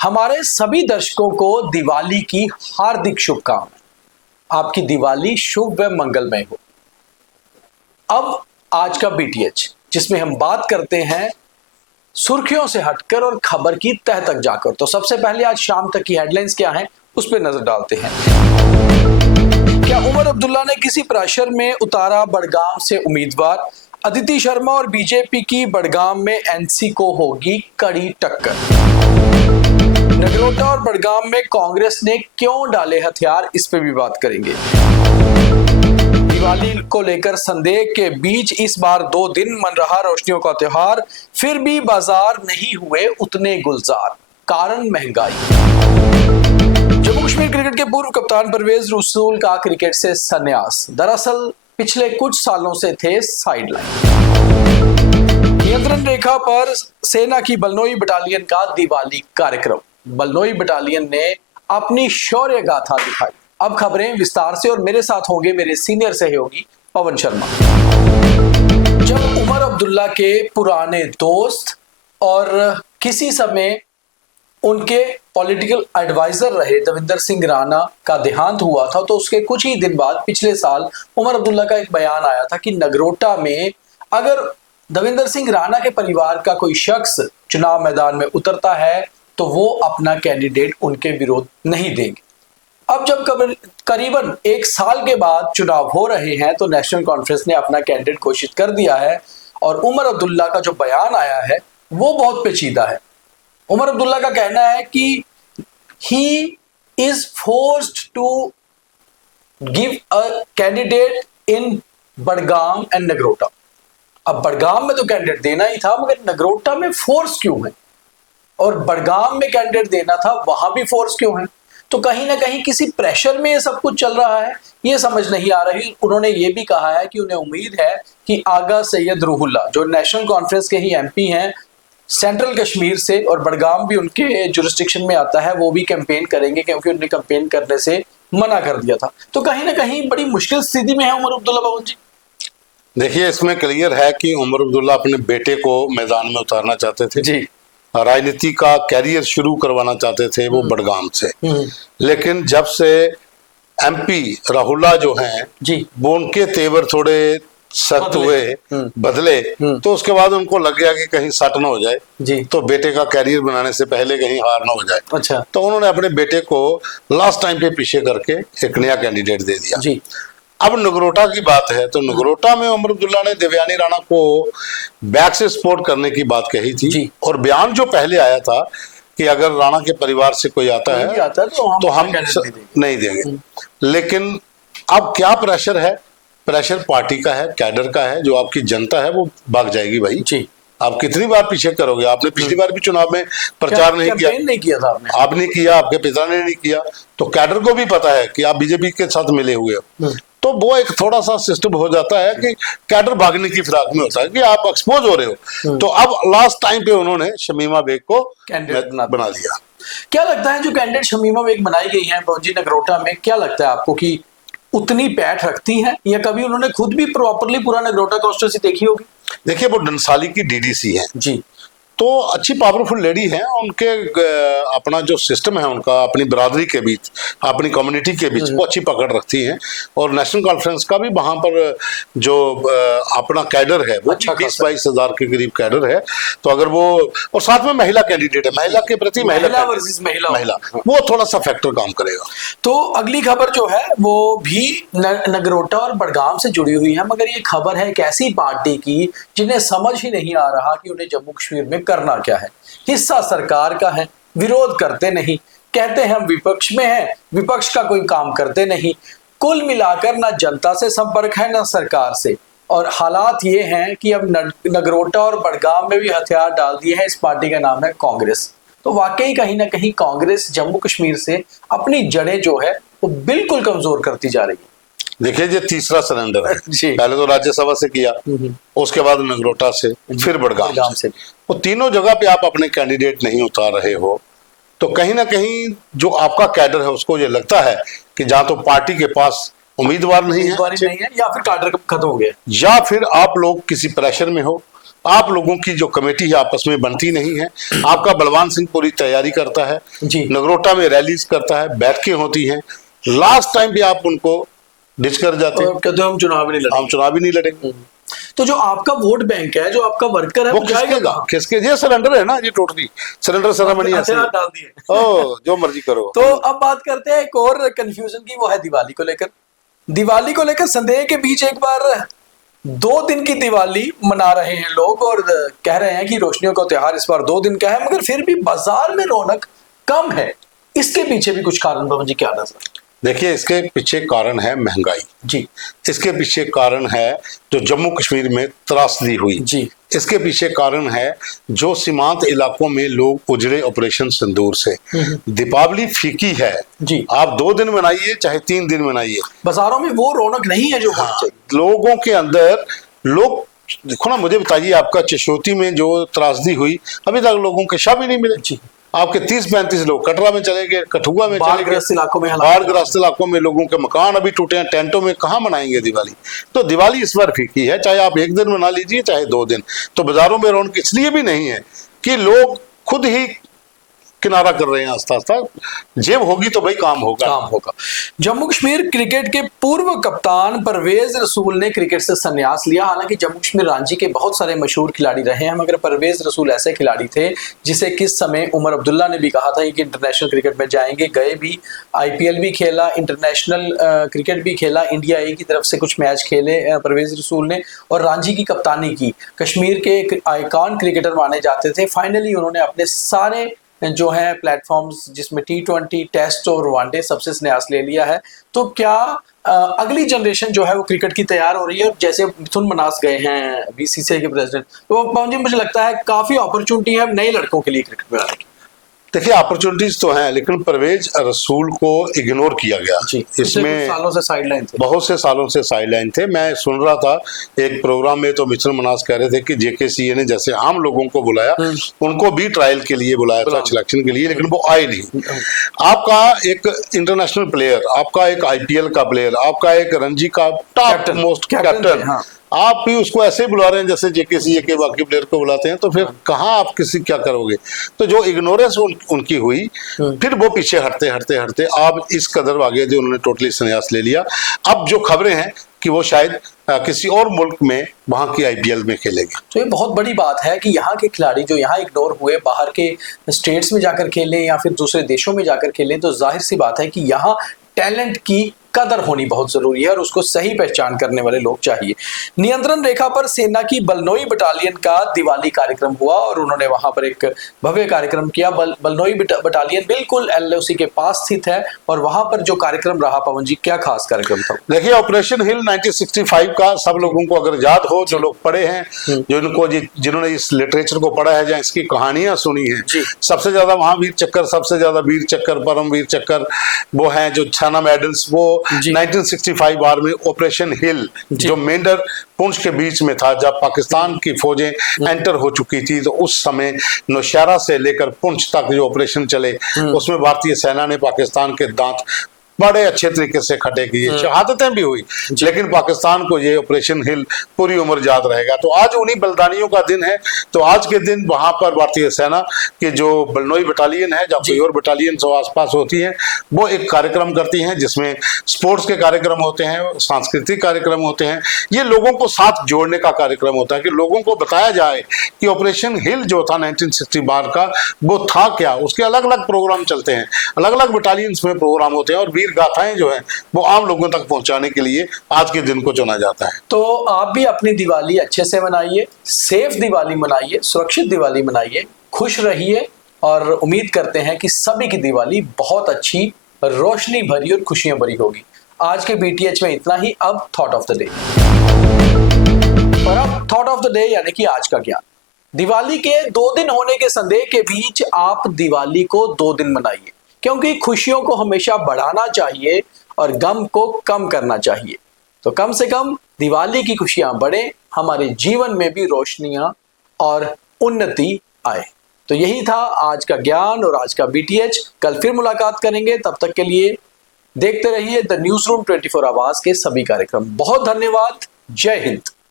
हमारे सभी दर्शकों को दिवाली की हार्दिक शुभकामनाएं। आपकी दिवाली शुभ व मंगलमय हो। अब आज का बीटीएच, जिसमें हम बात करते हैं सुर्खियों से हटकर और खबर की तह तक जाकर। तो सबसे पहले आज शाम तक की हेडलाइंस क्या हैं, उस पर नजर डालते हैं। क्या उमर अब्दुल्ला ने किसी प्रेशर में उतारा बड़गाम से उम्मीदवार? अदिति शर्मा और बीजेपी की बड़गाम में एनसी को होगी कड़ी टक्कर। नगरोटा और बड़गाम में कांग्रेस ने क्यों डाले हथियार, इस पे भी बात करेंगे। दिवाली को लेकर संदेह के बीच इस बार 2 दिन मन रहा रोशनियों का त्योहार, फिर भी बाजार नहीं हुए उतने गुलजार, कारण महंगाई। जम्मू कश्मीर क्रिकेट के पूर्व कप्तान परवेज रसूल का क्रिकेट से संन्यास, दरअसल पिछले कुछ सालों से थे साइडलाइन। नियंत्रण रेखा पर सेना की बलनोई बटालियन का दिवाली कार्यक्रम, बलनोई बटालियन ने अपनी शौर्य गाथा दिखाई। अब खबरें विस्तार से, और मेरे साथ होंगे मेरे सीनियर सहयोगी पवन शर्मा। जब उमर अब्दुल्ला के पुराने दोस्त और किसी समय उनके पॉलिटिकल एडवाइजर रहे दविंदर सिंह राणा का देहांत हुआ था, तो उसके कुछ ही दिन बाद पिछले साल उमर अब्दुल्ला का एक बयान आया था कि नगरोटा में अगर दविंदर सिंह राणा के परिवार का कोई शख्स चुनाव मैदान में उतरता है तो वो अपना कैंडिडेट उनके विरोध नहीं देंगे। अब जब करीबन 1 साल के बाद चुनाव हो रहे हैं तो नेशनल कॉन्फ्रेंस ने अपना कैंडिडेट घोषित कर दिया है, और उमर अब्दुल्ला का जो बयान आया है वो बहुत पेचीदा है। उमर अब्दुल्ला का कहना है कि he is forced to give a candidate in Budgam and Nagrota. अब बड़गाम में तो कैंडिडेट देना ही था, मगर नगरोटा में फोर्स क्यों है, और बड़गाम में कैंडिडेट देना था, वहां भी फोर्स क्यों है? तो कहीं ना कहीं किसी प्रेशर में ये सब कुछ चल रहा है, ये समझ नहीं आ रही। उन्होंने ये भी कहा है कि उन्हें उम्मीद है कि आगा सैयद रूहुल्ला, जो नेशनल कॉन्फ्रेंस के ही एमपी हैं सेंट्रल कश्मीर से, और बड़गाम भी उनके जुरिस्डिक्शन में आता है, वो भी कैंपेन करेंगे, क्योंकि उन्हें कैंपेन करने से मना कर दिया था। तो कहीं ना कहीं बड़ी मुश्किल स्थिति में है उमर अब्दुल्ला बाबू जी। देखिए, इसमें क्लियर है कि उमर अब्दुल्ला अपने बेटे को मैदान में उतारना चाहते थे जी। राजनीति का कैरियर शुरू करवाना चाहते थे वो बड़गाम से, लेकिन जब से एमपी राहुल्ला जो हैं जी, वो उनके तेवर थोड़े सख्त हुए, बदले, तो उसके बाद उनको लग गया कि कहीं सट ना हो जाए जी, तो बेटे का कैरियर बनाने से पहले कहीं हार ना हो जाए। अच्छा। तो उन्होंने अपने बेटे को लास्ट टाइम पे पीछे करके एक नया कैंडिडेट दे दिया जी। अब नगरोटा की बात है तो नगरोटा में उमर अब्दुल्ला ने देवयानी राणा को बैक से सपोर्ट करने की बात कही थी जी। और बयान जो पहले आया था कि अगर राणा के परिवार से कोई आता है तो हम नहीं देंगे। लेकिन अब क्या प्रेशर है? प्रेशर पार्टी का है, कैडर का है। जो आपकी जनता है वो भाग जाएगी भाई जी। आप कितनी बार पीछे करोगे? आपने पिछली बार भी चुनाव में प्रचार नहीं किया था, आपने किया, आपके पिता ने नहीं किया, तो कैडर को भी पता है कि आप बीजेपी के साथ मिले हुए हो। तो वो एक थोड़ा सा सिस्टम हो जाता है कि कैडर भागने की फिराक में होता है कि आप एक्सपोज हो रहे हो। तो अब लास्ट टाइम पे उन्होंने शमीमा बेग को कैंडिडेट बना दिया। क्या लगता है जो कैंडिडेट शमीमा बेग बनाई गई है जी नगरोटा में, क्या लगता है आपको कि उतनी पैठ रखती हैं, या कभी उन्होंने खुद भी प्रॉपर्ली पूरा नगरोटा कॉन्स्टिट्यूंसी देखी होगी? देखिए, वो डंसाली की डीडीसी है जी, तो अच्छी पावरफुल लेडी है। उनके अपना जो सिस्टम है उनका, अपनी बरादरी के बीच, अपनी कम्युनिटी के बीच वो अच्छी पकड़ रखती हैं। और नेशनल कॉन्फ्रेंस का भी वहां पर जो अपना कैडर है वो 20-22 हजार के करीब कैडर है। तो अगर वो, और साथ में महिला कैंडिडेट है, महिला के प्रति महिला वो थोड़ा सा फैक्टर काम करेगा। तो अगली खबर जो है वो भी नगरोटा और बड़गाम से जुड़ी हुई है, मगर ये खबर है एक ऐसी पार्टी की जिन्हें समझ ही नहीं आ रहा कि उन्हें जम्मू कश्मीर में करना क्या है। हिस्सा सरकार का है, विरोध करते नहीं, कहते हैं हम विपक्ष में हैं, विपक्ष का कोई काम करते नहीं। कुल मिलाकर ना जनता से संपर्क है ना सरकार से, और हालात ये हैं कि अब नगरोटा और बड़गाम में भी हथियार डाल दिए हैं। इस पार्टी का नाम है कांग्रेस। तो वाकई कहीं ना कहीं कांग्रेस जम्मू कश्मीर से अपनी जड़ें जो है वो बिल्कुल कमजोर करती जा रही है। देखिए, ये तीसरा सरेंडर है। पहले तो राज्यसभा से किया, उसके बाद नगरोटा से, फिर बड़गाम से। वो तीनों जगह पे आप अपने कैंडिडेट नहीं उतार रहे हो, तो कहीं ना कहीं जो आपका कैडर है उसको ये लगता है कि जहां तो पार्टी के पास उम्मीदवार नहीं है, या फिर कैडर खत्म हो गया, या फिर आप लोग किसी प्रेशर में हो, आप लोगों की जो कमेटी है आपस में बनती नहीं है। आपका बलवान सिंह पूरी तैयारी करता है जी। नगरोटा में रैलीज करता है, बैठकें होती हैं, लास्ट टाइम भी आप उनको डिच कर जाते हैं, कहते हम चुनाव नहीं लड़ेंगे, हम चुनाव ही नहीं लड़ेंगे। तो जो आपका वोट बैंक है, जो आपका वर्कर है, वो जाएगा कहाँ? किसके ये सरेंडर है ना, ये टोटली सरेंडर सेरेमनी ऐसे हथियार डाल दिए। ओ जो मर्जी करो। तो अब बात करते हैं एक और कंफ्यूजन की, वो है दिवाली को लेकर। दिवाली को लेकर संदेह के बीच एक बार 2 दिन की दिवाली मना रहे हैं लोग और कह रहे हैं कि रोशनियों का त्योहार इस बार 2 दिन का है, मगर फिर भी बाजार में रौनक कम है। इसके पीछे भी कुछ कारण बाबू जी क्या नजर? देखिए, इसके पीछे कारण है महंगाई जी, इसके पीछे कारण है जो जम्मू कश्मीर में त्रासदी हुई जी, इसके पीछे कारण है जो सीमांत इलाकों में लोग उजड़े ऑपरेशन सिंदूर से। दीपावली फीकी है जी, आप 2 दिन मनाइए चाहे 3 दिन मनाइए, बाजारों में वो रौनक नहीं है जो होनी चाहिए। लोगों के अंदर लोग देखो ना, मुझे बताइए आपका चशोती में जो त्रासदी हुई अभी तक लोगों के शव ही नहीं मिले। जी, आपके 30-35 लोग कटरा में चले गए, कठुआ में चले गए, बाढ़ग्रस्त इलाकों में बाढ़ग्रस्त इलाकों में लोगों के मकान अभी टूटे हैं, टेंटों में कहाँ मनाएंगे दिवाली। तो दिवाली इस बार फीकी है, चाहे आप 1 दिन मना लीजिए चाहे 2 दिन। तो बाजारों में रौनक इसलिए भी नहीं है कि लोग खुद ही किनारा कर रहे हैं, आस्ता आस्ता जेब होगी तो भाई काम होगा। जम्मू कश्मीर क्रिकेट के पूर्व कप्तान परवेज रसूल ने क्रिकेट से संन्यास लिया। हालांकि जम्मू कश्मीर रांची के बहुत सारे मशहूर खिलाड़ी रहे हैं, मगर परवेज रसूल ऐसे खिलाड़ी थे जिसे किस समय उमर अब्दुल्ला ने भी कहा था कि इंटरनेशनल क्रिकेट में जाएंगे, गए भी, IPL भी खेला, इंटरनेशनल क्रिकेट भी खेला, इंडिया ए की तरफ से कुछ मैच खेले परवेज रसूल ने, और रांची की कप्तानी की। कश्मीर के आइकॉन क्रिकेटर माने जाते थे। फाइनली उन्होंने अपने सारे जो है प्लेटफॉर्म्स, जिसमें T20, टेस्ट और वनडे, सबसे संन्यास ले लिया है। तो क्या अगली जनरेशन जो है वो क्रिकेट की तैयार हो रही है? जैसे मिथुन मनास गए हैं BCCI के प्रेसिडेंट, तो मुझे लगता है काफी अपॉर्चुनिटी है नए लड़कों के लिए क्रिकेट में आने की। देखिए, अपॉर्चुनिटीज तो हैं, लेकिन परवेज रसूल को इग्नोर किया गया। इसमें सालों से साइडलाइन थे, बहुत से सालों से साइडलाइन थे। मैं सुन रहा था एक प्रोग्राम में तो मिथुन मनास कह रहे थे कि JKCA ने जैसे आम लोगों को बुलाया, उनको भी ट्रायल के लिए बुलाया था, सिलेक्शन के लिए, लेकिन वो आए नहीं। आपका एक इंटरनेशनल प्लेयर, आपका एक IPL का प्लेयर, आपका एक रणजी का टॉप मोस्ट कैप्टन, आप भी उसको ऐसे बुला रहे हैं जैसे JKCA के बाकी प्लेयर को बुलाते हैं, तो फिर कहाँ आप किसी क्या करोगे? तो जो इग्नोरेंस उनकी हुई, फिर वो पीछे हटते हटते हटते आप इस कदर आ गए जो उन्होंने टोटली संन्यास ले लिया। अब जो खबरें हैं कि वो शायद किसी और मुल्क में वहां की IPL में खेलेंगे। तो ये बहुत बड़ी बात है कि यहाँ के खिलाड़ी जो यहाँ इग्नोर हुए, बाहर के स्टेट्स में जाकर खेलें या फिर दूसरे देशों में जाकर खेलें, तो जाहिर सी बात है कि यहाँ टैलेंट की कदर होनी बहुत जरूरी है और उसको सही पहचान करने वाले लोग चाहिए। नियंत्रण रेखा पर सेना की बलनोई बटालियन का दिवाली कार्यक्रम हुआ और उन्होंने वहां पर एक भव्य कार्यक्रम किया। बलनोई बटालियन बिल्कुल LOC के पास स्थित है और वहां पर जो कार्यक्रम रहा, पवन जी, क्या खास कार्यक्रम था? देखिए, ऑपरेशन हिल 1965 का सब लोगों को अगर याद हो, जो लोग पढ़े हैं, जिन्होंने इस लिटरेचर को पढ़ा है, जहाँ इसकी कहानियां सुनी है, सबसे ज्यादा महावीर चक्कर, सबसे ज्यादा वीर चक्कर, परमवीर चक्कर वो हैं जो थाना मेडल्स, वो 1965 वार में ऑपरेशन हिल जो मेंढर पुंछ के बीच में था, जब पाकिस्तान की फौजें एंटर हो चुकी थी, तो उस समय नौशहरा से लेकर पुंछ तक जो ऑपरेशन चले, उसमें भारतीय सेना ने पाकिस्तान के दांत बड़े अच्छे तरीके से खड़े किए, शहादतें भी हुई, लेकिन पाकिस्तान को ये ऑपरेशन हिल पूरी उम्र याद रहेगा। तो आज उन्हीं बलिदानियों का दिन है। तो आज के दिन वहां पर भारतीय सेना के जो बलनोई बटालियन है, जब कोई और बटालियन जो आसपास होती है, वो एक कार्यक्रम करती हैं जिसमें स्पोर्ट्स के कार्यक्रम होते हैं, सांस्कृतिक कार्यक्रम होते हैं। ये लोगों को साथ जोड़ने का कार्यक्रम होता है कि लोगों को बताया जाए कि ऑपरेशन हिल जो था 1960 का, वो था क्या। उसके अलग अलग प्रोग्राम चलते हैं, अलग अलग बटालियंस में प्रोग्राम होते हैं और वीर गाथाएं जो है वो आम लोगों तक पहुंचाने के लिए आज के दिन को चुना जाता है। तो आप भी अपनी दिवाली अच्छे से मनाइए, सेफ दिवाली मनाइए, सुरक्षित दिवाली मनाइए, खुश रहिए और उम्मीद करते हैं कि सभी की दिवाली बहुत अच्छी, रोशनी भरी और खुशियां भरी होगी। आज के BTH में इतना ही। अब थॉट ऑफ द डे, और अब थॉट ऑफ द डे यानी कि आज का ज्ञान। दिवाली के 2 दिन होने के संदेह के बीच आप दिवाली को 2 दिन मनाइए, क्योंकि खुशियों को हमेशा बढ़ाना चाहिए और गम को कम करना चाहिए। तो कम से कम दिवाली की खुशियां बढ़े, हमारे जीवन में भी रोशनियां और उन्नति आए। तो यही था आज का ज्ञान और आज का BTH। कल फिर मुलाकात करेंगे, तब तक के लिए देखते रहिए द न्यूज़ रूम 24 आवाज के सभी कार्यक्रम। बहुत धन्यवाद। जय हिंद।